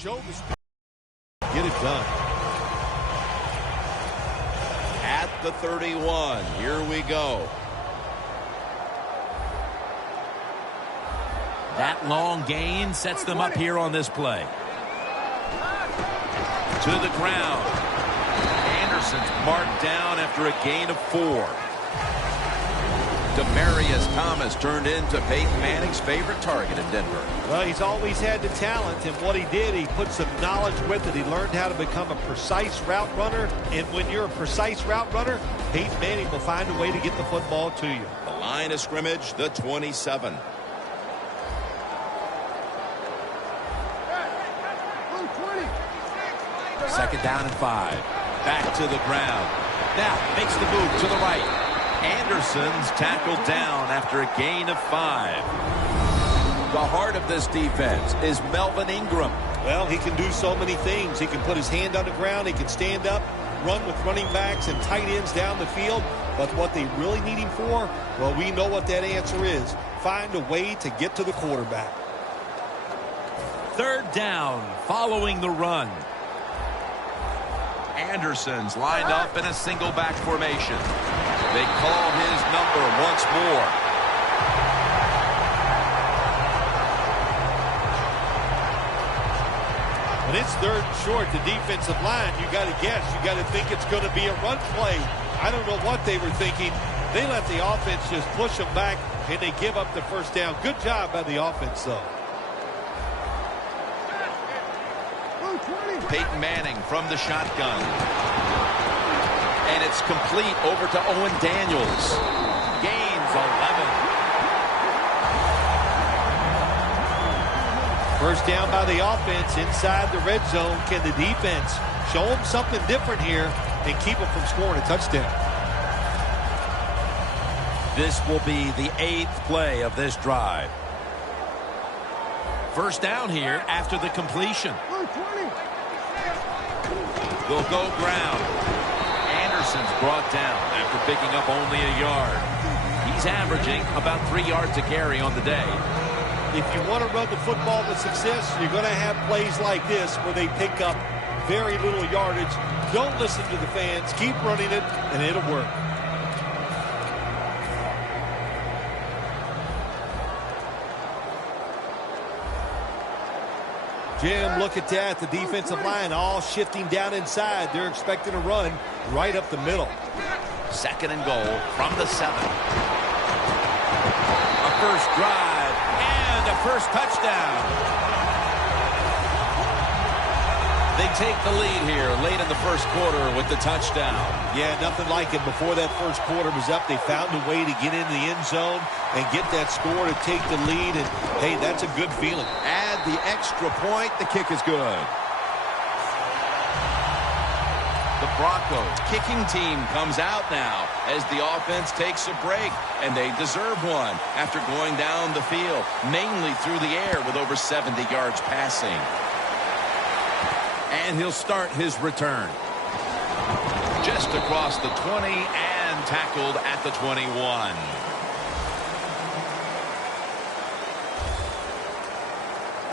Show the speed. Get it done. At the 31, here we go. That long gain sets them up here on this play. To the ground. Anderson's marked down after a gain of 4. Demarius Thomas turned into Peyton Manning's favorite target in Denver. Well, he's always had the talent, and what he did, he put some knowledge with it. He learned how to become a precise route runner, and when you're a precise route runner, Peyton Manning will find a way to get the football to you. The line of scrimmage, the 27. Second down and 5. Back to the ground. Now makes the move to the right. Anderson's tackled down after a gain of 5. The heart of this defense is Melvin Ingram. Well, he can do so many things. He can put his hand on the ground. He can stand up, run with running backs and tight ends down the field. But what they really need him for, well, we know what that answer is. Find a way to get to the quarterback. Third down following the run. Anderson's lined up in a single back formation. They call his number once more. When it's third and short, the defensive line, you got to guess. You got to think it's going to be a run play. I don't know what they were thinking. They let the offense just push them back, and they give up the first down. Good job by the offense, though. Peyton Manning from the shotgun. And it's complete over to Owen Daniels. Gains 11. First down by the offense inside the red zone. Can the defense show them something different here and keep them from scoring a touchdown? This will be the 8th play of this drive. First down here after the completion. They'll go ground. Anderson's brought down after picking up only a yard. He's averaging about 3 yards a carry on the day. If you want to run the football with success, you're going to have plays like this where they pick up very little yardage. Don't listen to the fans. Keep running it, and it'll work. Jim, look at that. The defensive line all shifting down inside. They're expecting a run right up the middle. Second and goal from the 7. A first drive and a first touchdown. They take the lead here late in the first quarter with the touchdown. Yeah, nothing like it. Before that first quarter was up, they found a way to get in the end zone and get that score to take the lead. And, hey, that's a good feeling. Add the extra point. The kick is good. The Broncos kicking team comes out now as the offense takes a break, and they deserve one after going down the field, mainly through the air with over 70 yards passing. And he'll start his return. Just across the 20 and tackled at the 21.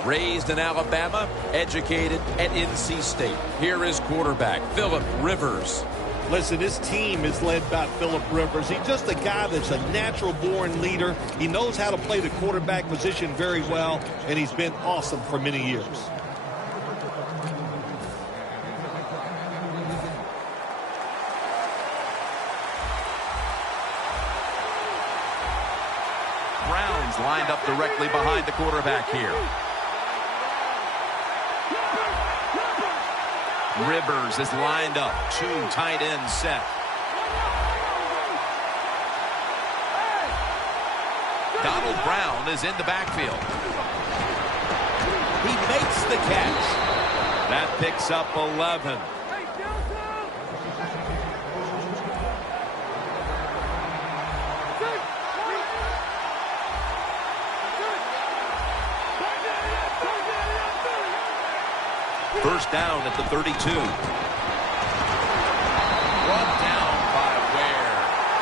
Raised in Alabama, educated at NC State. Here is quarterback Phillip Rivers. Listen, this team is led by Phillip Rivers. He's just a guy that's a natural-born leader. He knows how to play the quarterback position very well, and he's been awesome for many years. Browns lined up directly behind the quarterback here. Rivers is lined up. 2 tight ends set. Donald Brown is in the backfield. He makes the catch. That picks up 11. First down at the 32. Brought down by Ware.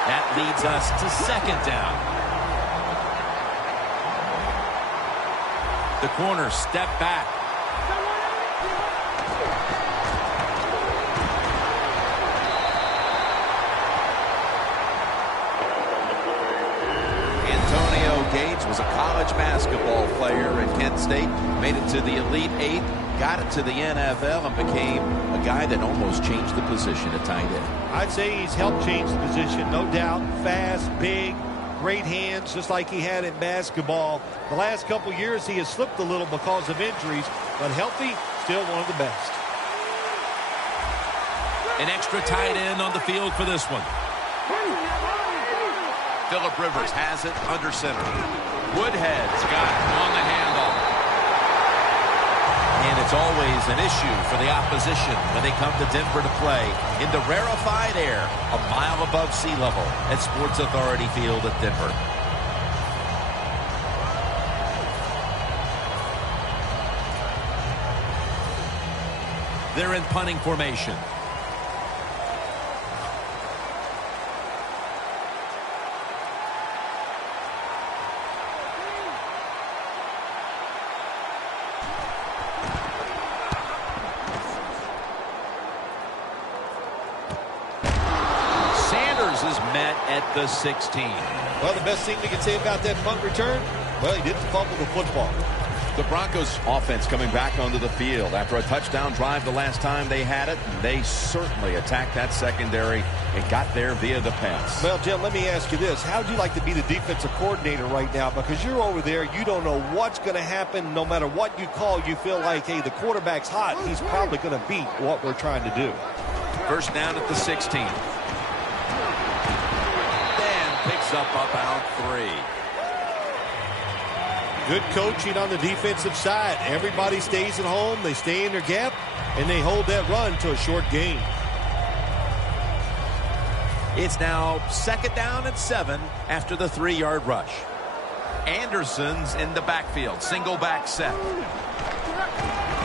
That leads us to second down. The corner step back. State, made it to the Elite Eight, got it to the NFL, and became a guy that almost changed the position at tight end. I'd say he's helped change the position, no doubt. Fast, big, great hands, just like he had in basketball. The last couple years, he has slipped a little because of injuries, but healthy, still one of the best. An extra tight end on the field for this one. Phillip Rivers has it under center. Woodhead's got it on the handoff. And it's always an issue for the opposition when they come to Denver to play in the rarefied air, a mile above sea level at Sports Authority Field at Denver. They're in punting formation. Is met at the 16. Well, the best thing we can say about that punt return, well, he didn't fumble the football. The Broncos offense coming back onto the field after a touchdown drive the last time they had it. They certainly attacked that secondary and got there via the pass. Well, Jim, let me ask you this. How would you like to be the defensive coordinator right now? Because you're over there, you don't know what's going to happen. No matter what you call, you feel like, hey, the quarterback's hot. He's probably going to beat what we're trying to do. First down at the 16. Picks up about 3. Good coaching on the defensive side. Everybody stays at home. They stay in their gap, and they hold that run to a short gain. It's now 2nd down and 7 after the 3-yard rush. Anderson's in the backfield. Single back set.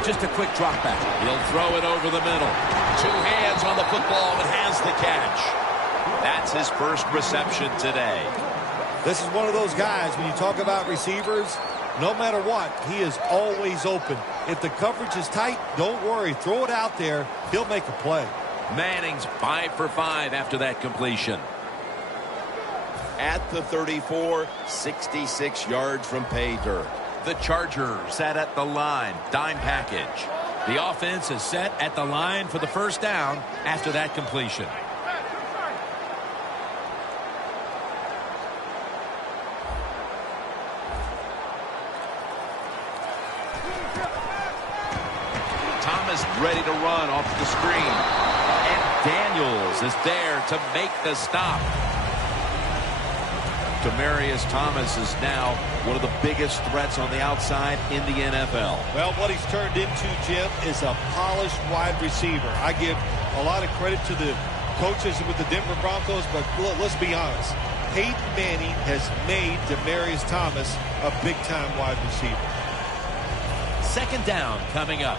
Just a quick drop back. He'll throw it over the middle. 2 hands on the football and has the catch. That's his first reception today. This is one of those guys, when you talk about receivers, no matter what, he is always open. If the coverage is tight, don't worry. Throw it out there. He'll make a play. Manning's 5 for 5 after that completion. At the 34, 66 yards from pay dirt. The Chargers set at the line. Dime package. The offense is set at the line for the first down after that completion. Thomas ready to run off the screen. And Daniels is there to make the stop. Demaryius Thomas is now one of the biggest threats on the outside in the NFL. Well, what he's turned into, Jim, is a polished wide receiver. I give a lot of credit to the coaches with the Denver Broncos, but let's be honest. Peyton Manning has made Demaryius Thomas a big-time wide receiver. 2nd down coming up.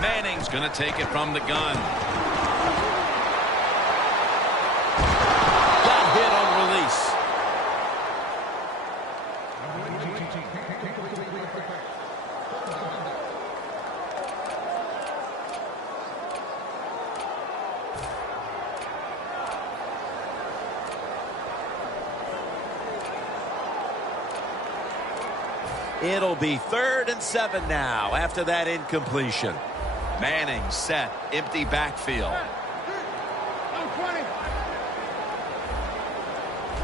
Manning's going to take it from the gun. Got hit on release. It'll be 3rd and 7 now after that incompletion. Manning set, empty backfield.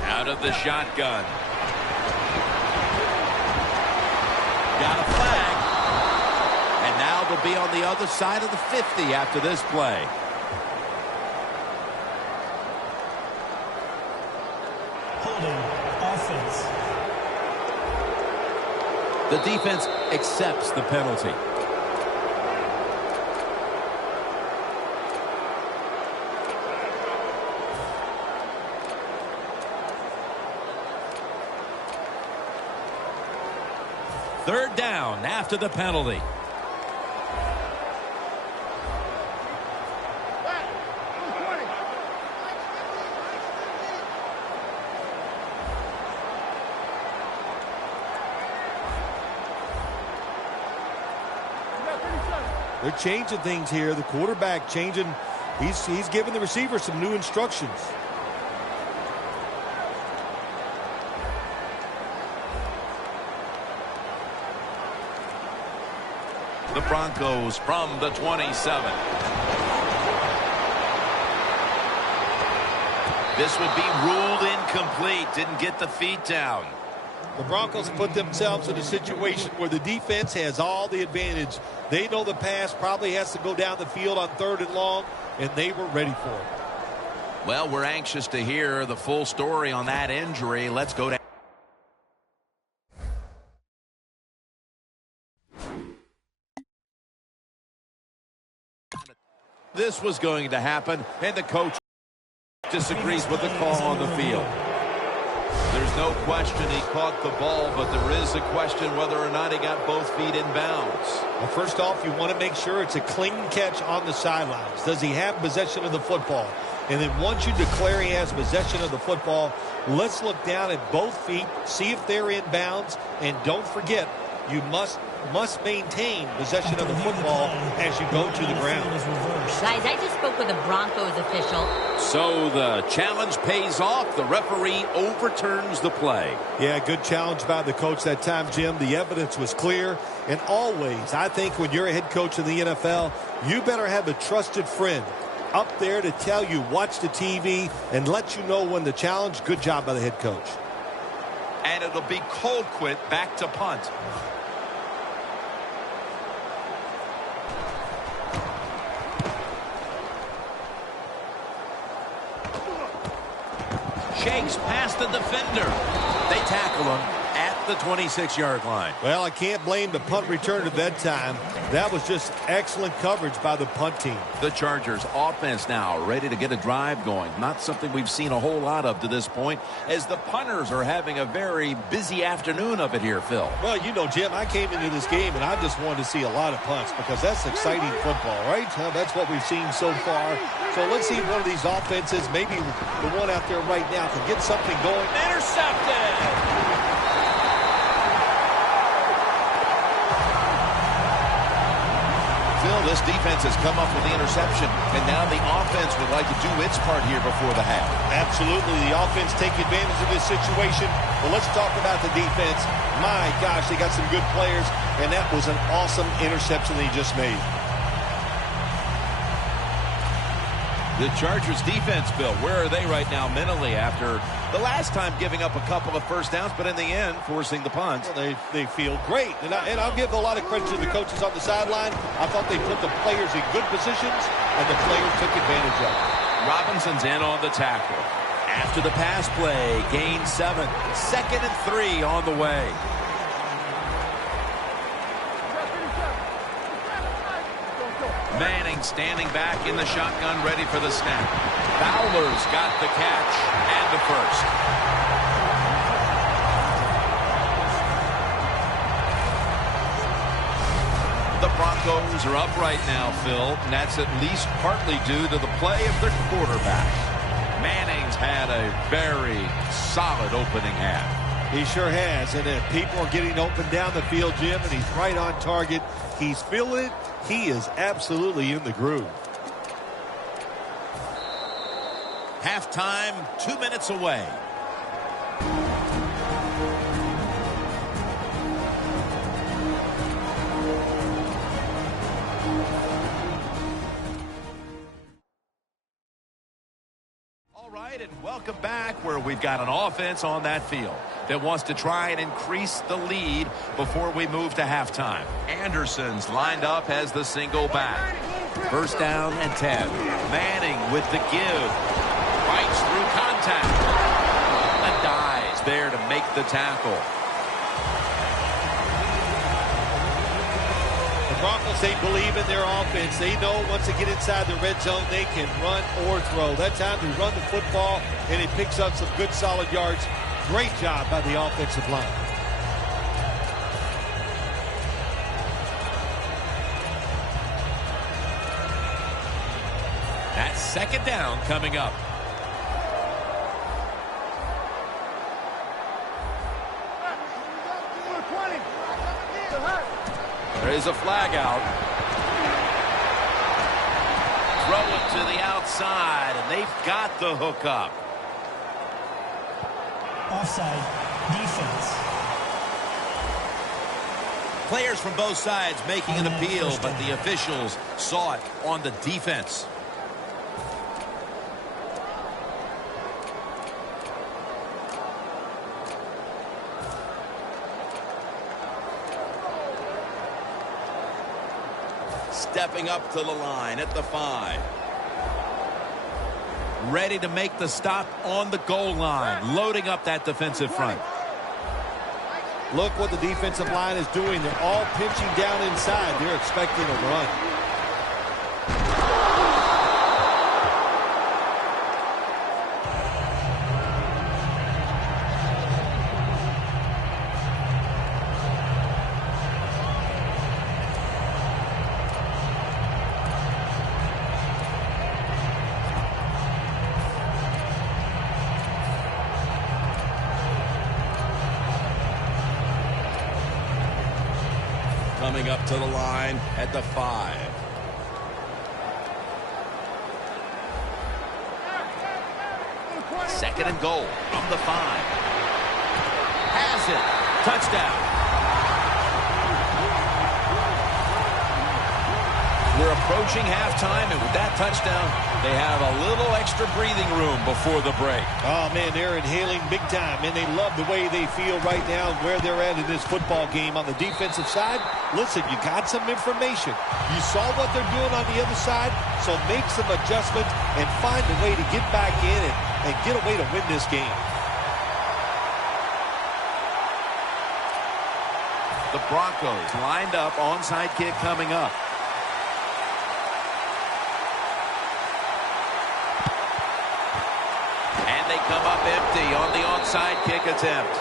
Out of the shotgun. Got a flag. And now they'll be on the other side of the 50 after this play. Holding offense. The defense accepts the penalty. Third down after the penalty. They're changing things here. The quarterback changing. He's giving the receiver some new instructions. The Broncos from the 27. This would be ruled incomplete. Didn't get the feet down. The Broncos put themselves in a situation where the defense has all the advantage. They know the pass probably has to go down the field on 3rd and long, and they were ready for it. Well, we're anxious to hear the full story on that injury. Let's go down. This was going to happen, and the coach disagrees with the call on the field. There's no question he caught the ball, but there is a question whether or not he got both feet in bounds. Well, first off, you want to make sure it's a clean catch on the sidelines. Does he have possession of the football? And then once you declare he has possession of the football, let's look down at both feet, see if they're in bounds, and don't forget, you must maintain possession of the football as you go to the ground. Guys, I just spoke with a Broncos official. So the challenge pays off. The referee overturns the play. Yeah, good challenge by the coach that time, Jim. The evidence was clear. And always, I think when you're a head coach in the NFL, you better have a trusted friend up there to tell you, watch the TV, and let you know when the challenge. Good job by the head coach. And it'll be Colquitt back to punt. Shakes past the defender. They tackle him at the 26-yard line. Well, I can't blame the punt return at that time. That was just excellent coverage by the punt team. The Chargers offense now ready to get a drive going. Not something we've seen a whole lot of to this point, as the punters are having a very busy afternoon of it here, Phil. Well, you know, Jim, I came into this game and I just wanted to see a lot of punts because that's exciting football, right? That's what we've seen so far. So let's see if one of these offenses, maybe the one out there right now, can get something going. Intercepted! Phil, this defense has come up with the interception, and now the offense would like to do its part here before the half. Absolutely. The offense take advantage of this situation. Well, let's talk about the defense. My gosh, they got some good players, and that was an awesome interception they just made. The Chargers defense, Bill, where are they right now mentally after the last time giving up a couple of first downs, but in the end, forcing the punt? Well, they feel great. And I'll give a lot of credit to the coaches on the sideline. I thought they put the players in good positions, and the players took advantage of it. Robinson's in on the tackle. After the pass play, gain 7. 2nd and 3 on the way. Manning standing back in the shotgun, ready for the snap. Fowler's got the catch and the first. The Broncos are up right now, Phil, and that's at least partly due to the play of their quarterback. Manning's had a very solid opening half. He sure has, and people are getting open down the field, Jim, and he's right on target. He's feeling it. He is absolutely in the groove. Halftime, 2 minutes away. All right, and welcome back, where we've got an offense on that field that wants to try and increase the lead before we move to halftime. Anderson's lined up as the single back. 1st down and 10. Manning with the give. Fights through contact. And dies there to make the tackle. The Broncos, they believe in their offense. They know once they get inside the red zone, they can run or throw. That time they run the football, and it picks up some good solid yards. Great job by the offensive line. That's 2nd down coming up. There is a flag out. Throw it to the outside, and they've got the hook up. Offside. Defense. Players from both sides making an appeal, but the officials saw it on the defense. Stepping up to the line at the 5. Ready to make the stop on the goal line, loading up that defensive front. Look what the defensive line is doing. They're all pinching down inside. They're expecting a run. Coming up to the line at the 5. Second and goal from the 5. Has it. Touchdown. We're approaching halftime, and with that touchdown, they have a little extra breathing room before the break. Oh, man, they're inhaling big time, and they love the way they feel right now and where they're at in this football game. On the defensive side, listen, you got some information. You saw what they're doing on the other side, so make some adjustments and find a way to get back in it and get a way to win this game. The Broncos lined up, onside kick coming up. And they come up empty on the onside kick attempt.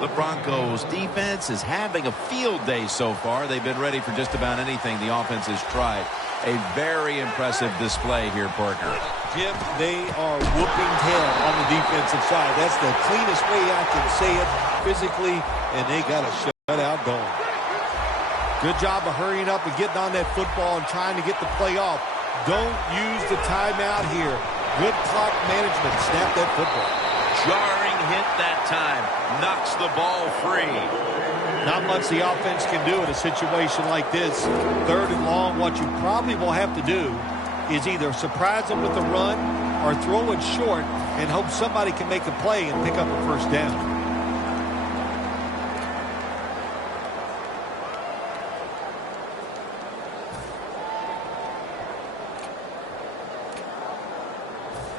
The Broncos defense is having a field day so far. They've been ready for just about anything the offense has tried. A very impressive display here, partner. Jim, they are whooping tail on the defensive side. That's the cleanest way I can say it physically, and they got a shutout going. Good job of hurrying up and getting on that football and trying to get the play off. Don't use the timeout here. Good clock management. Snap that football. Jarring hit that time. Knocks the ball free. Not much the offense can do in a situation like this. Third and long, what you probably will have to do is either surprise them with a run or throw it short and hope somebody can make a play and pick up a first down.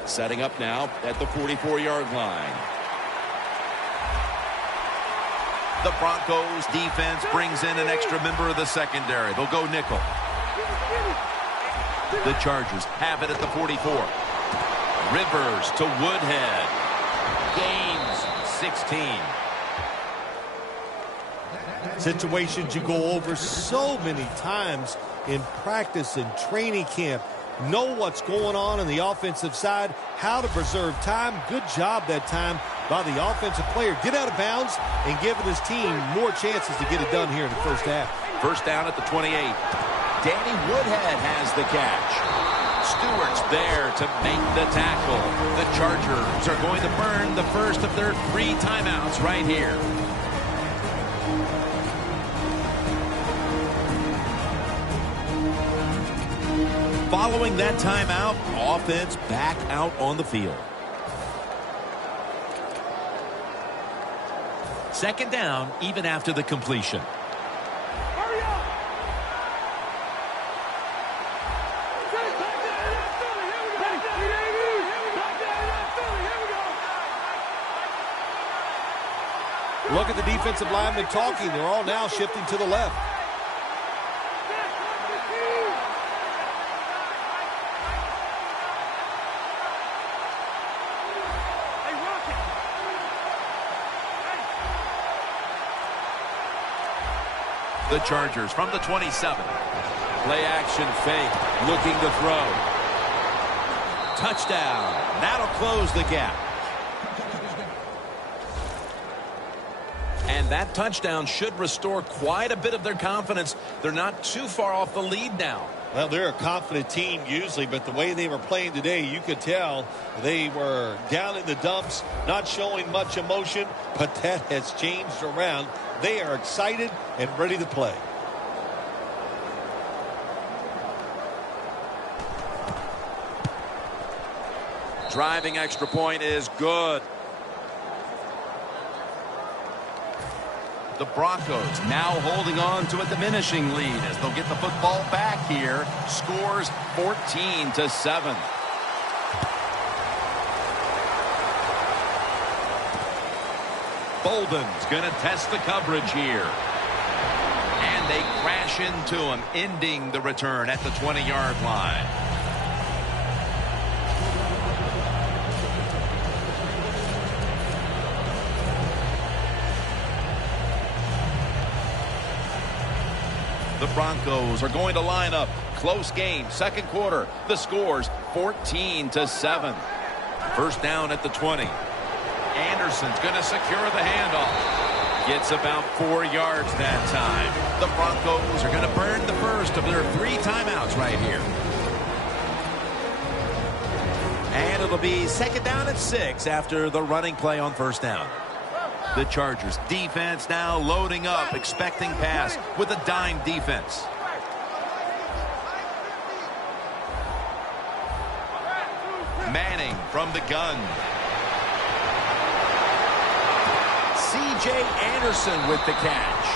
Setting up now at the 44-yard line. The Broncos defense brings in an extra member of the secondary. They'll go nickel. The Chargers have it at the 44. Rivers to Woodhead. Gains 16. Situations you go over so many times in practice and training camp. Know what's going on the offensive side, how to preserve time. Good job that time by the offensive player. Get out of bounds and giving his team more chances to get it done here in the first half. First down at the 28. Danny Woodhead has the catch. Stewart's there to make the tackle. The Chargers are going to burn the first of their 3 timeouts right here. Following that timeout, offense back out on the field. Second down, even after the completion. Hurry up! Look at the defensive linemen talking. They're all now shifting to the left. The Chargers from the 27. Play action fake, looking to throw. touchdown. That'll close the gap. And that touchdown should restore quite a bit of their confidence. They're not too far off the lead now. Well, they're a confident team usually, but the way they were playing today, you could tell they were down in the dumps, not showing much emotion, but that has changed around. They are excited and ready to play. Driving extra point is good. The Broncos now holding on to a diminishing lead as they'll get the football back here. Scores 14-7. Bolden's going to test the coverage here. And they crash into him, ending the return at the 20-yard line. The Broncos are going to line up. Close game, second quarter. The score's 14-7. First down at the 20. Anderson's going to secure the handoff. Gets about 4 yards that time. The Broncos are going to burn the first of their 3 timeouts right here. And it'll be second down at 6 after the running play on first down. The Chargers defense now loading up, expecting pass with a dime defense. Manning from the gun. C.J. Anderson with the catch.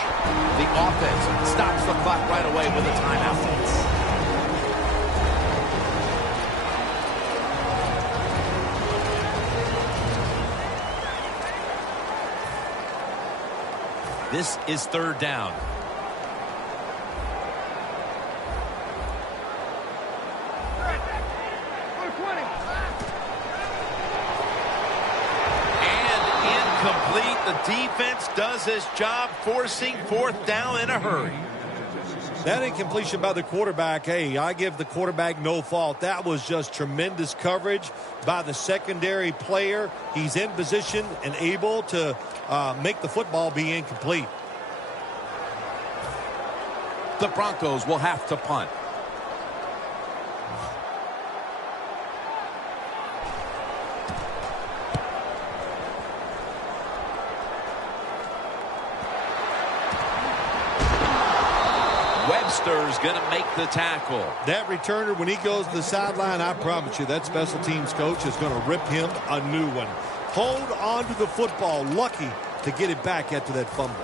The offense stops the clock right away with a timeout. This is third down. And incomplete. The defense does its job, forcing fourth down in a hurry. That incompletion by the quarterback, hey, I give the quarterback no fault. That was just tremendous coverage by the secondary player. He's in position and able to make the football be incomplete. The Broncos will have to punt. Webster's going to make the tackle. That returner, when he goes to the sideline, I promise you, that special teams coach is going to rip him a new one. Hold on to the football. Lucky to get it back after that fumble.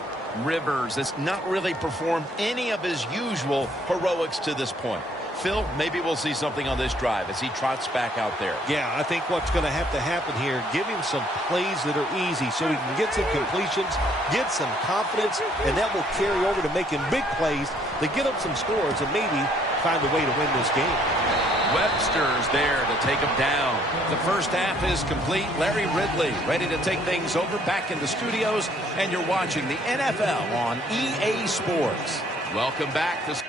Rivers has not really performed any of his usual heroics to this point. Phil, maybe we'll see something on this drive as he trots back out there. Yeah, I think what's going to have to happen here, give him some plays that are easy so he can get some completions, get some confidence, and that will carry over to making big plays to get up some scores and maybe find a way to win this game. Webster's there to take him down. The first half is complete. Larry Ridley ready to take things over back in the studios, and you're watching the NFL on EA Sports. Welcome back to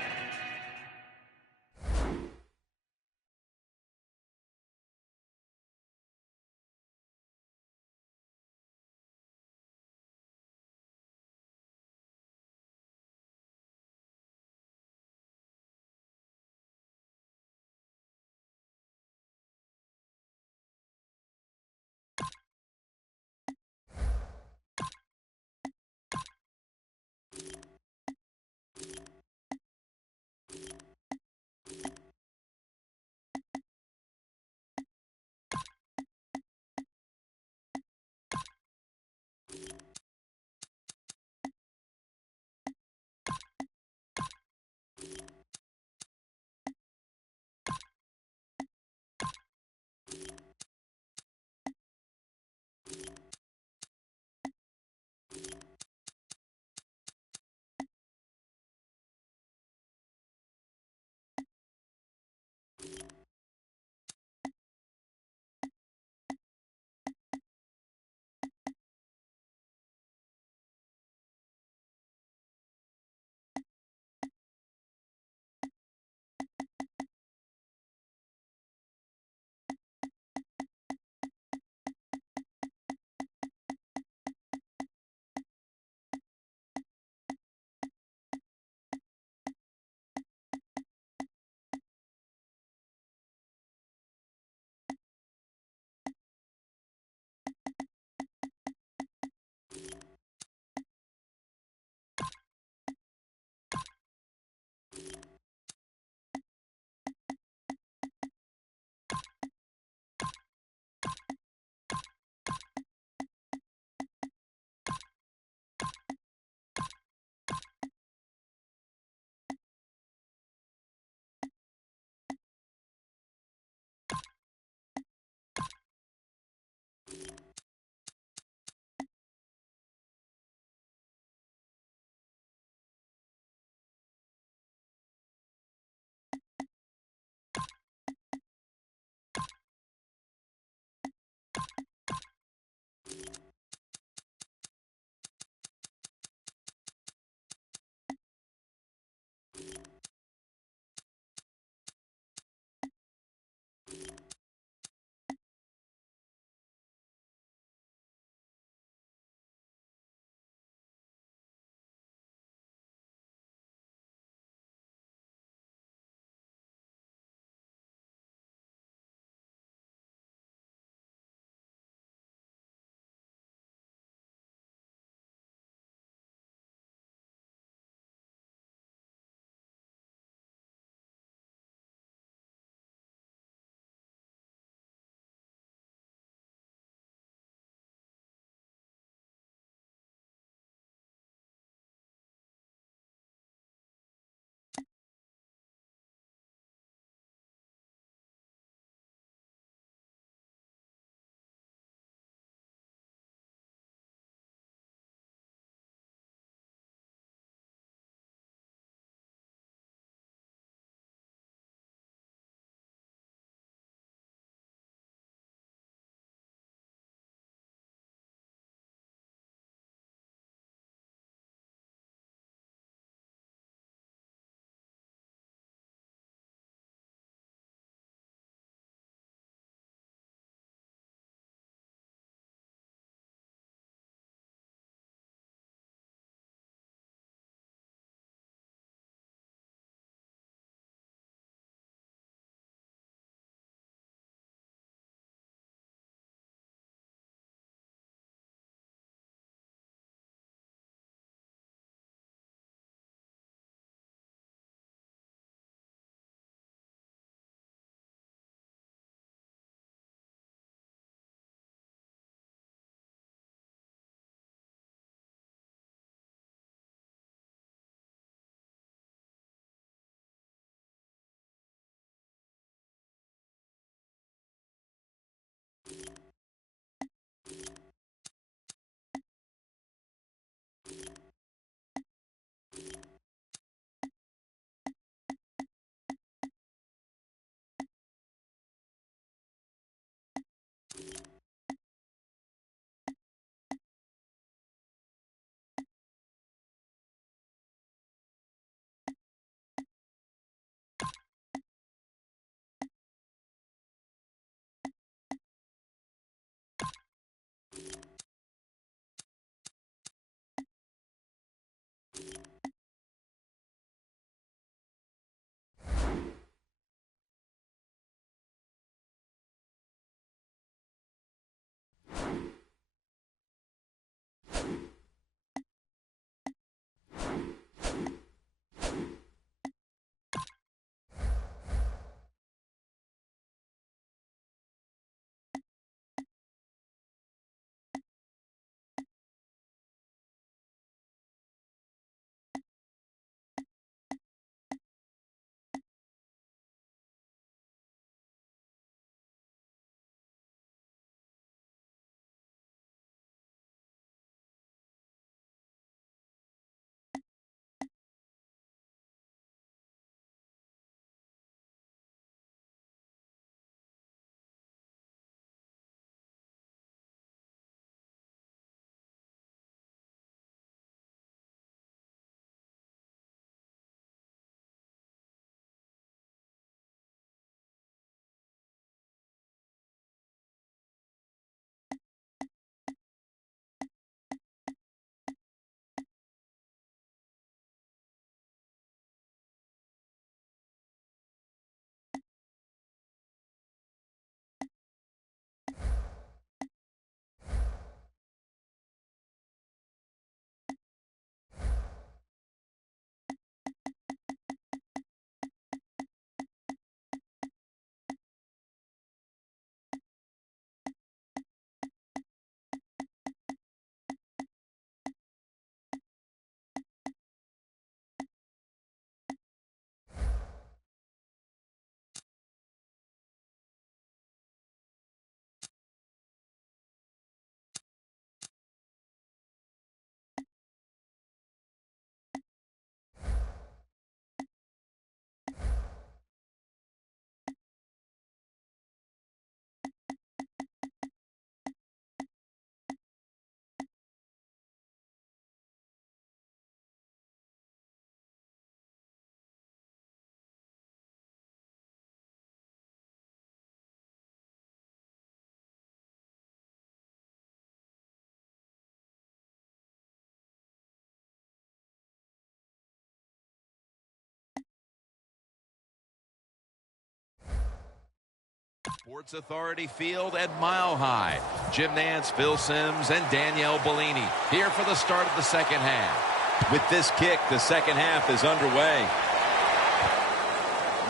Sports Authority Field at Mile High. Jim Nance, Phil Simms, and Danielle Bellini here for the start of the second half. With this kick, the second half is underway.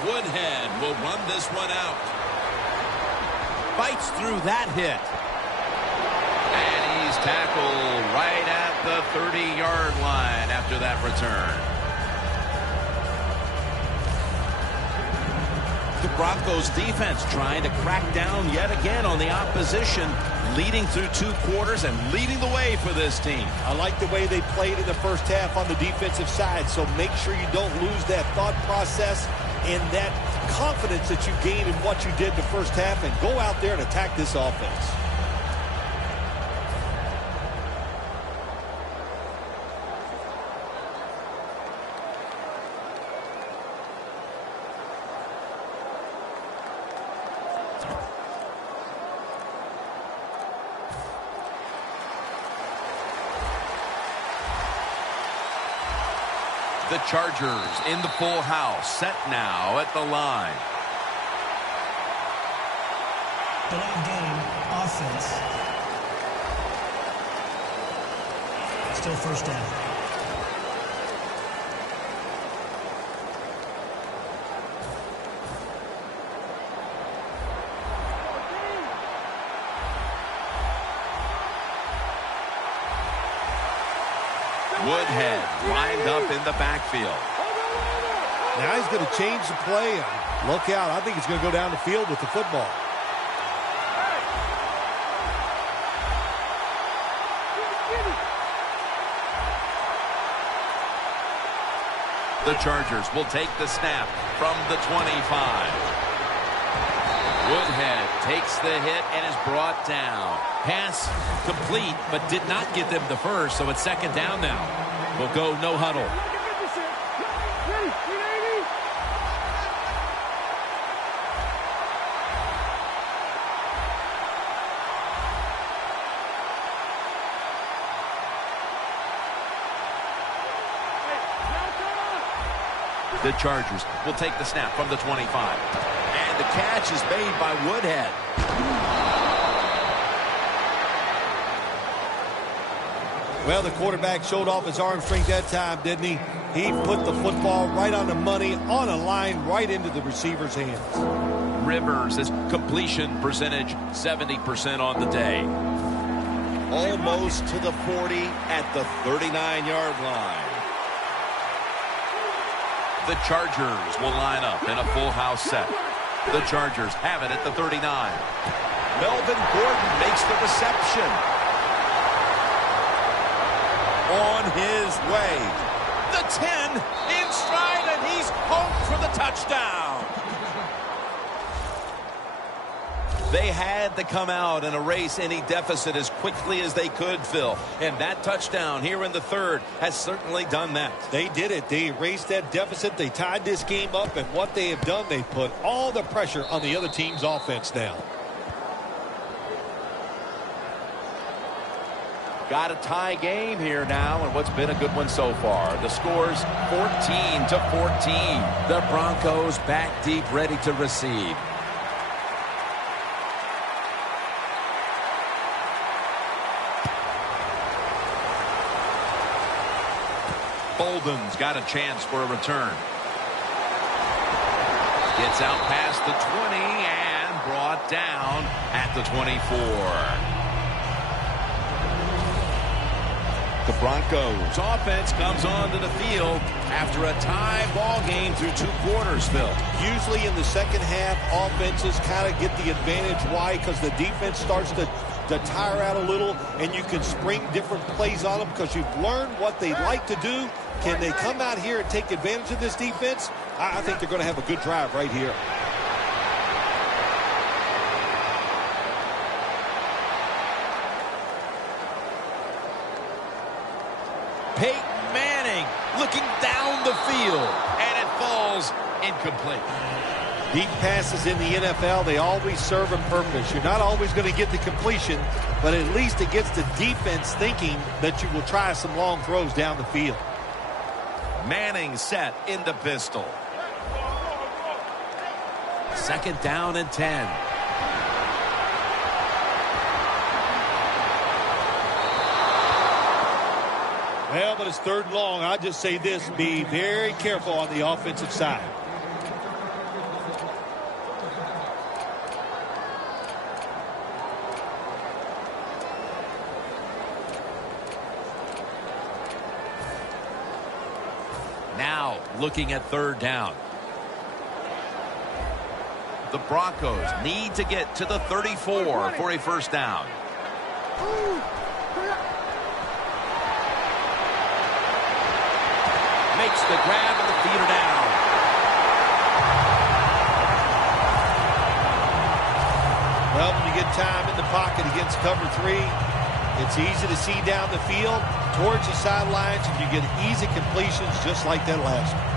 Woodhead will run this one out. Fights through that hit. And he's tackled right at the 30-yard line after that return. The Broncos defense trying to crack down yet again on the opposition, leading through 2 quarters and leading the way for this team. I like the way they played in the first half on the defensive side, so make sure you don't lose that thought process and that confidence that you gained in what you did in the first half, and go out there and attack this offense. The Chargers in the full house, set now at the line. Ball game, offense. Still first down. Woodhead lined up in the backfield. Now he's going to change the play. Look out. I think he's going to go down the field with the football. The Chargers will take the snap from the 25. Woodhead takes the hit and is brought down. Pass complete, but did not get them the first, so it's second down now. We'll go no huddle. The Chargers will take the snap from the 25. And the catch is made by Woodhead. Well, the quarterback showed off his arm strength that time, didn't he? He put the football right on the money, on a line, right into the receiver's hands. Rivers, his completion percentage, 70% on the day. Almost to the 40 at the 39-yard line. The Chargers will line up in a full house set. The Chargers have it at the 39. Melvin Gordon makes the reception. On his way. The 10 in stride, and he's home for the touchdown. They had to come out and erase any deficit as quickly as they could, Phil. And that touchdown here in the third has certainly done that. They did it. They erased that deficit. They tied this game up, and what they have done, they put all the pressure on the other team's offense now. Got a tie game here now, and what's been a good one so far. The score's 14-14. The Broncos back deep, ready to receive. Bolden's got a chance for a return. Gets out past the 20 and brought down at the 24. The Broncos offense comes onto the field after a tie ball game through 2 quarters, Phil. Usually in the second half, offenses kind of get the advantage. Why? Because the defense starts to tire out a little, and you can spring different plays on them because you've learned what they like to do. Can they come out here and take advantage of this defense? I think they're going to have a good drive right here. Peyton Manning looking down the field, and it falls incomplete. Deep passes in the NFL, they always serve a purpose. You're not always going to get the completion, but at least it gets the defense thinking that you will try some long throws down the field. Manning set in the pistol. Second down and 10. Well, but it's 3rd and long. I'll just say this, be very careful on the offensive side. Now looking at 3rd down. The Broncos need to get to the 34 for a 1st down. Makes the grab and the feeder down. Well, when you get time in the pocket against cover 3, it's easy to see down the field towards the sidelines, and you get easy completions just like that last one.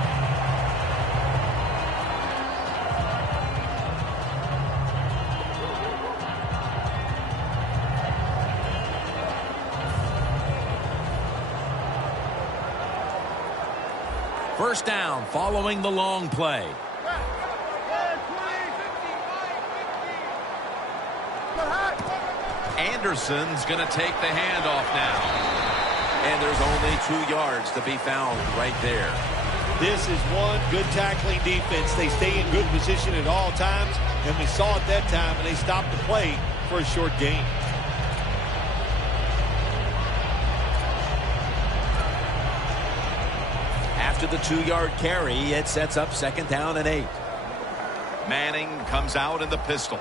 First down following the long play. Anderson's going to take the handoff now. And there's only 2 yards to be found right there. This is one good tackling defense. They stay in good position at all times, and we saw it that time, and they stopped the play for a short gain. After the 2-yard carry, it sets up 2nd down and 8. Manning comes out in the pistol.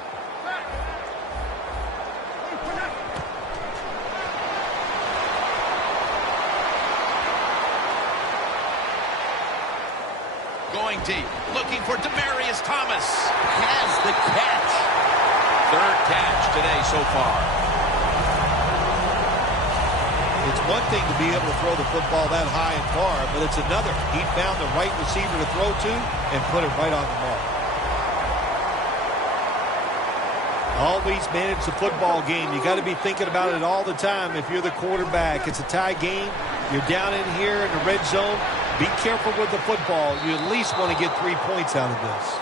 Going deep, looking for Demaryius Thomas. Has the catch. 3rd catch today so far. It's one thing to be able to throw the football that high and far, but it's another. He found the right receiver to throw to and put it right on the mark. Always manage the football game. You got to be thinking about it all the time if you're the quarterback. It's a tie game. You're down in here in the red zone. Be careful with the football. You at least want to get 3 points out of this.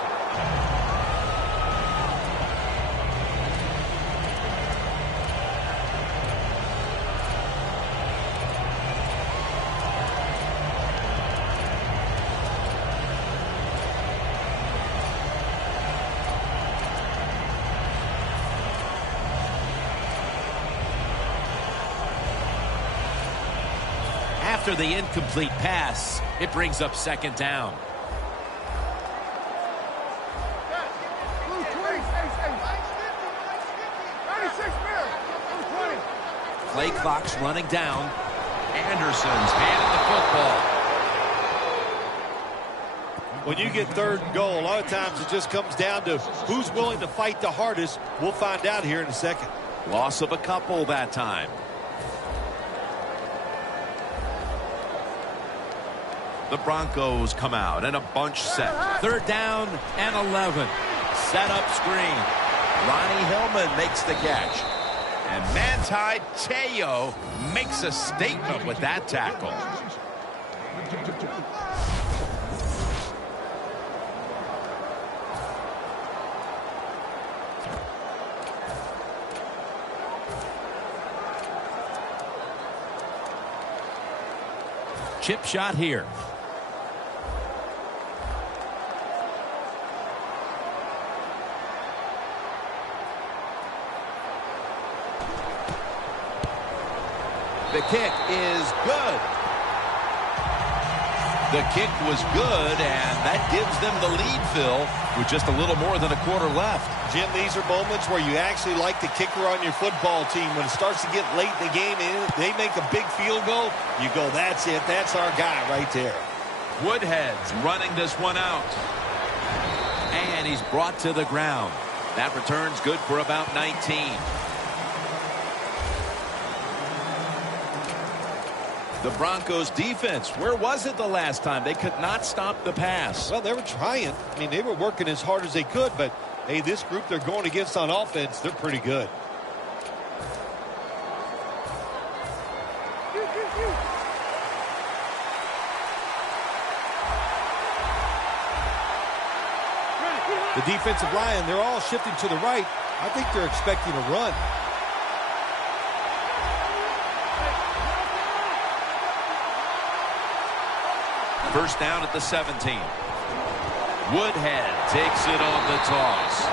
After the incomplete pass, it brings up 2nd down. Play clock's running down. Anderson's handed the football. When you get 3rd and goal, a lot of times it just comes down to who's willing to fight the hardest. We'll find out here in a second. Loss of a couple that time. The Broncos come out and a bunch set. 3rd down and 11. Set up screen. Ronnie Hillman makes the catch. And Manti Te'o makes a statement with that tackle. Chip shot here. The kick is good. The kick was good, and that gives them the lead, Phil, with just a little more than a quarter left. Jim, these are moments where you actually like the kicker on your football team. When it starts to get late in the game and they make a big field goal, you go, that's it. That's our guy right there. Woodhead's running this one out. And he's brought to the ground. That return's good for about 19. The Broncos defense, where was it the last time? They could not stop the pass. Well, they were trying. I mean, they were working as hard as they could, but, hey, this group they're going against on offense, they're pretty good. The defensive line, they're all shifting to the right. I think they're expecting a run. First down at the 17. Woodhead takes it on the toss.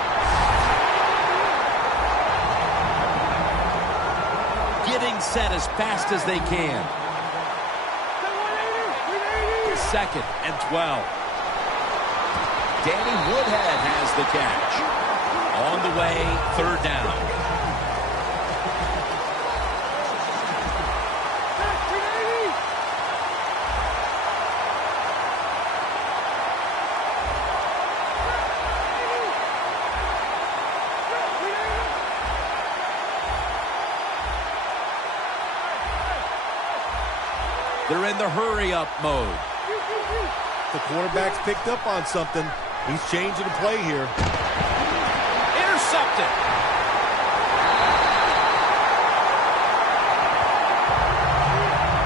Getting set as fast as they can. Second and 12. Danny Woodhead has the catch. On the way, third down. They're in the hurry-up mode. The quarterback's picked up on something. He's changing the play here. Intercepted.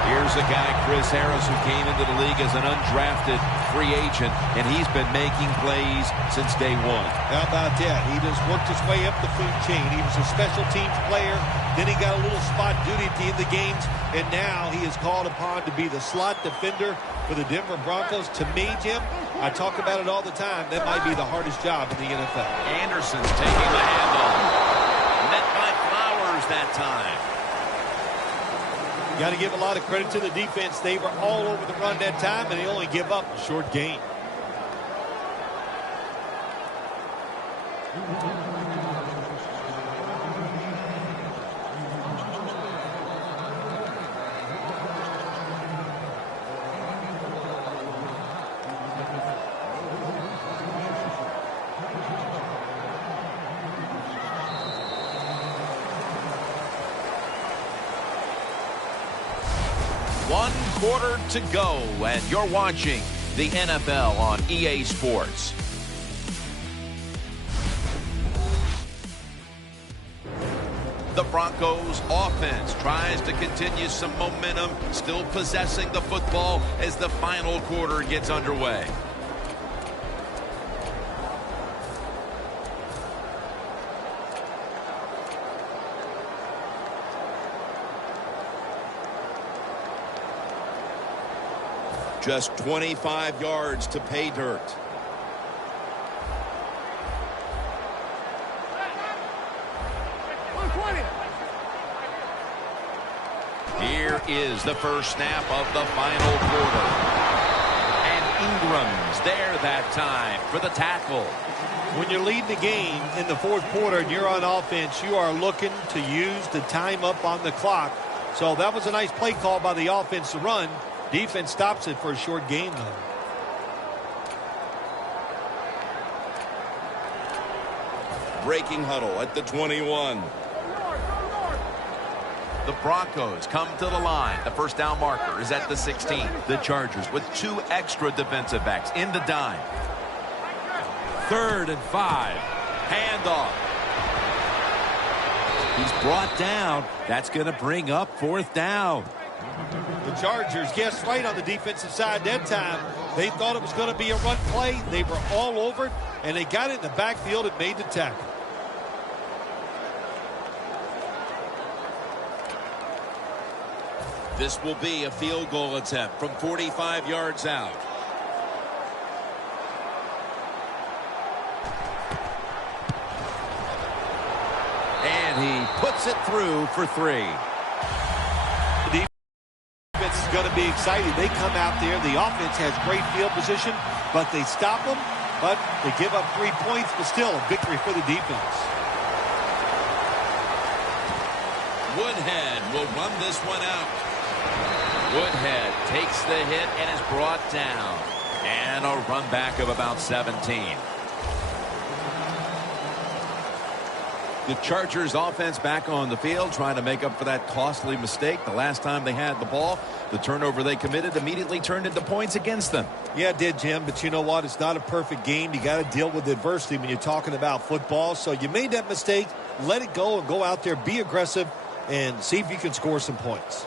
Here's a guy, Chris Harris, who came into the league as an undrafted free agent, and he's been making plays since day one. How about that? He just worked his way up the food chain. He was a special teams player. Then he got a little spot duty at the end of the games, and now he is called upon to be the slot defender for the Denver Broncos. To me, Jim, I talk about it all the time. That might be the hardest job in the NFL. Anderson's taking the handoff. Met by Flowers that time. Got to give a lot of credit to the defense. They were all over the run that time, and they only give up a short gain. One quarter to go, and you're watching the NFL on EA Sports. The Broncos offense tries to continue some momentum, still possessing the football as the final quarter gets underway. Just 25 yards to pay dirt. Here is the first snap of the final quarter. And Ingram's there that time for the tackle. When you're leading the game in the fourth quarter and you're on offense, you are looking to use the time up on the clock. So that was a nice play call by the offense to run. Defense stops it for a short gain, though. Breaking huddle at the 21. The Broncos come to the line. The first down marker is at the 16. The Chargers with two extra defensive backs in the dime. 3rd and 5. Handoff. He's brought down. That's going to bring up 4th down. The Chargers guessed right on the defensive side that time. They thought it was going to be a run play. They were all over it, and they got it in the backfield and made the tackle. This will be a field goal attempt from 45 yards out. And he puts it through for 3. The defense is going to be excited. They come out there. The offense has great field position, but they stop them. But they give up 3 points, but still a victory for the defense. Woodhead will run this one out. Woodhead takes the hit and is brought down. And a run back of about 17. The Chargers offense back on the field trying to make up for that costly mistake. The last time they had the ball, the turnover they committed immediately turned into points against them. Yeah, it did, Jim, but you know what? It's not a perfect game. You got to deal with adversity when you're talking about football. So you made that mistake, let it go and go out there, be aggressive, and see if you can score some points.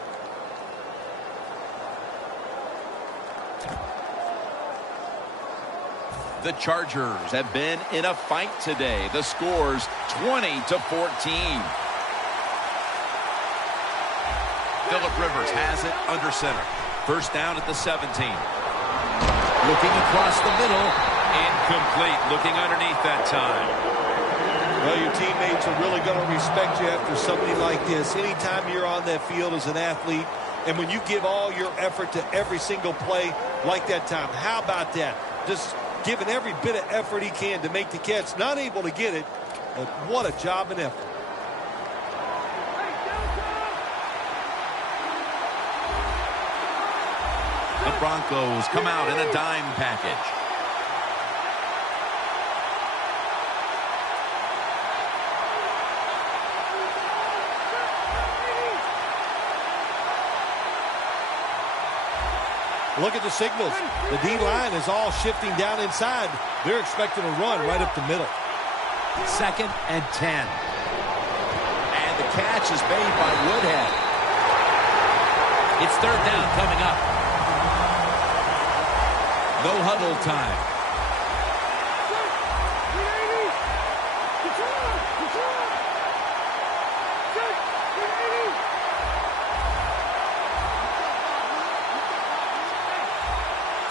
The Chargers have been in a fight today. The score's 20-14. Phillip Rivers has it under center. First down at the 17. Looking across the middle. Incomplete. Looking underneath that time. Well, your teammates are really going to respect you after somebody like this. Anytime you're on that field as an athlete, and when you give all your effort to every single play like that time, how about that? Just giving every bit of effort he can to make the catch. Not able to get it, but what a job and effort. The Broncos come out in a dime package. Look at the signals. The D-line is all shifting down inside. They're expecting a run right up the middle. 2nd and 10. And the catch is made by Woodhead. It's 3rd down coming up. No huddle time.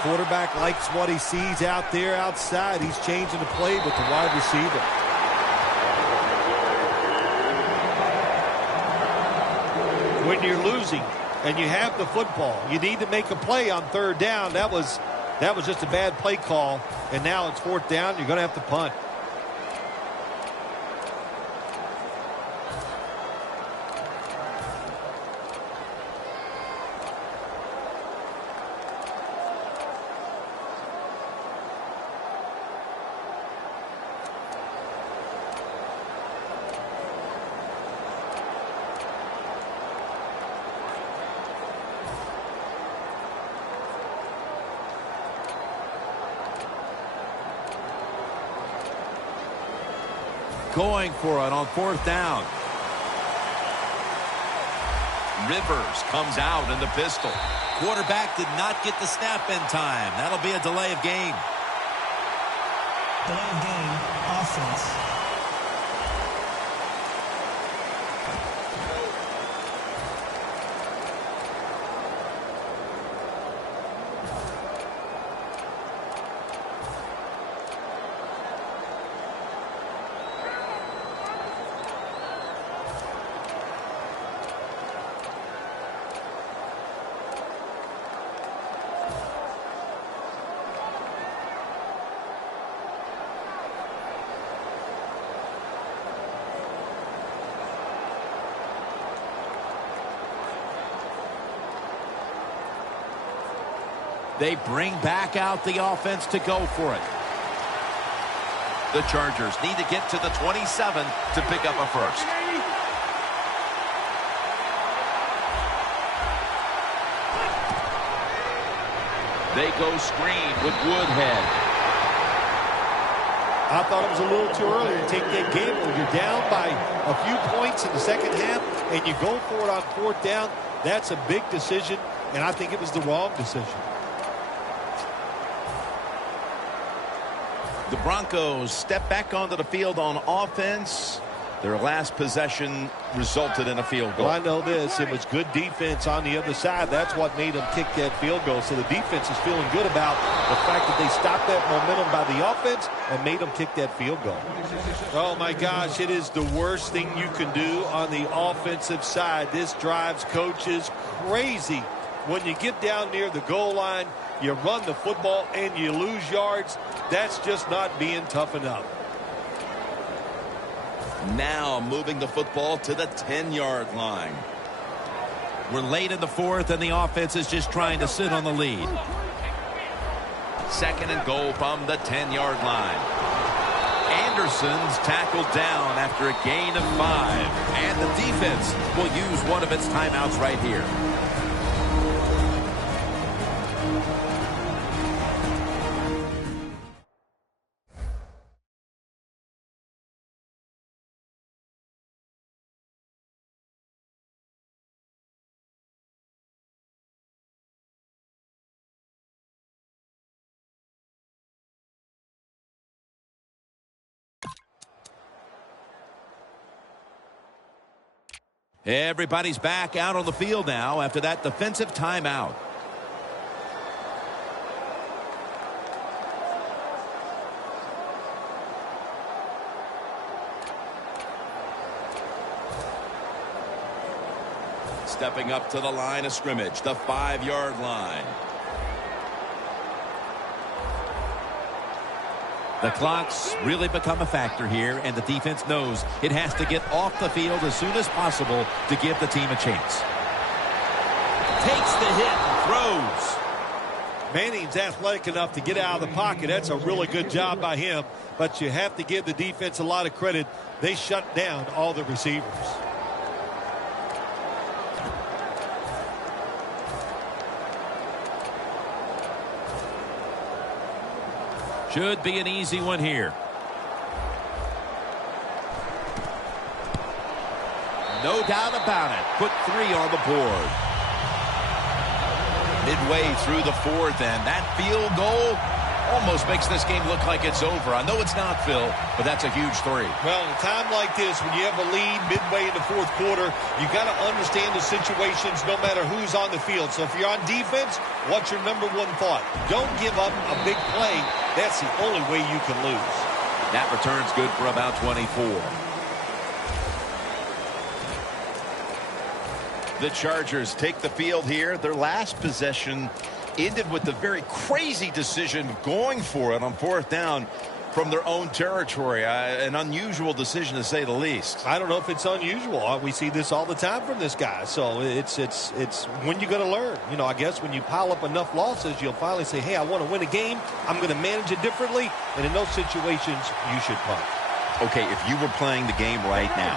Quarterback likes what he sees out there outside. He's changing the play with the wide receiver. When you're losing and you have the football, you need to make a play on 3rd down. That was just a bad play call, and now it's 4th down. You're going to have to punt. Going for it on 4th down. Rivers comes out in the pistol. Quarterback did not get the snap in time. That'll be a delay of game. Delay of game, offense. They bring back out the offense to go for it. The Chargers need to get to the 27 to pick up a first. They go screen with Woodhead. I thought it was a little too early to take that gamble. You're down by a few points in the 2nd half, and you go for it on 4th down. That's a big decision, and I think it was the wrong decision. The Broncos step back onto the field on offense. Their last possession resulted in a field goal. Well, I know this. It was good defense on the other side. That's what made them kick that field goal. So the defense is feeling good about the fact that they stopped that momentum by the offense and made them kick that field goal. Oh, my gosh, it is the worst thing you can do on the offensive side. This drives coaches crazy. When you get down near the goal line, you run the football and you lose yards. That's just not being tough enough. Now moving the football to the 10-yard line. We're late in the 4th, and the offense is just trying to sit on the lead. 2nd and goal from the 10-yard line. Anderson's tackled down after a gain of 5. And the defense will use one of its timeouts right here. Everybody's back out on the field now after that defensive timeout. stepping up to the line of scrimmage, the 5-yard line. The clock's really become a factor here, and the defense knows it has to get off the field as soon as possible to give the team a chance. Takes the hit and throws. Manning's athletic enough to get out of the pocket. That's a really good job by him. But you have to give the defense a lot of credit. They shut down all the receivers. Should be an easy one here. No doubt about it. Put 3 on the board. Midway through the 4th, and that field goal almost makes this game look like it's over. I know it's not, Phil, but that's a huge 3. Well, in a time like this, when you have a lead midway in the 4th quarter, you got to understand the situations no matter who's on the field. So if you're on defense, what's your number one thought? Don't give up a big play. That's the only way you can lose. That return's good for about 24. The Chargers take the field here. Their last possession ended with the very crazy decision of going for it on 4th down from their own territory. An unusual decision, to say the least. I don't know if it's unusual. We see this all the time from this guy. So it's when you're going to learn. You know, I guess when you pile up enough losses, you'll finally say, hey, I want to win a game. I'm going to manage it differently. And in those situations, you should punt. Okay, if you were playing the game right now,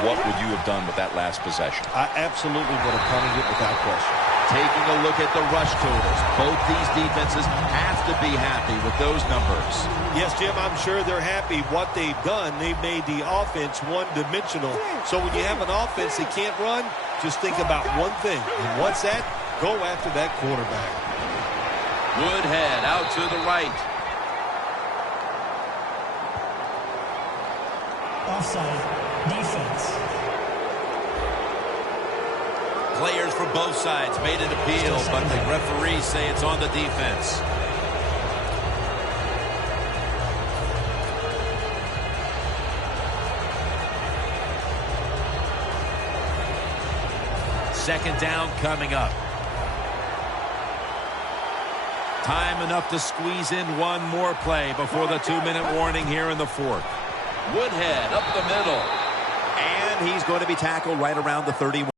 what would you have done with that last possession? I absolutely would have punted it without question. Taking a look at the rush totals. Both these defenses have to be happy with those numbers. Yes, Jim, I'm sure they're happy. What they've done, they've made the offense one-dimensional. So when you have an offense that can't run, just think about one thing. And what's that? Go after that quarterback. Woodhead out to the right. Offside. Defense. Players for both sides made an appeal, but the referees say it's on the defense. Second down coming up. Time enough to squeeze in one more play before the 2-minute warning here in the 4th. Woodhead up the middle. And he's going to be tackled right around the 31.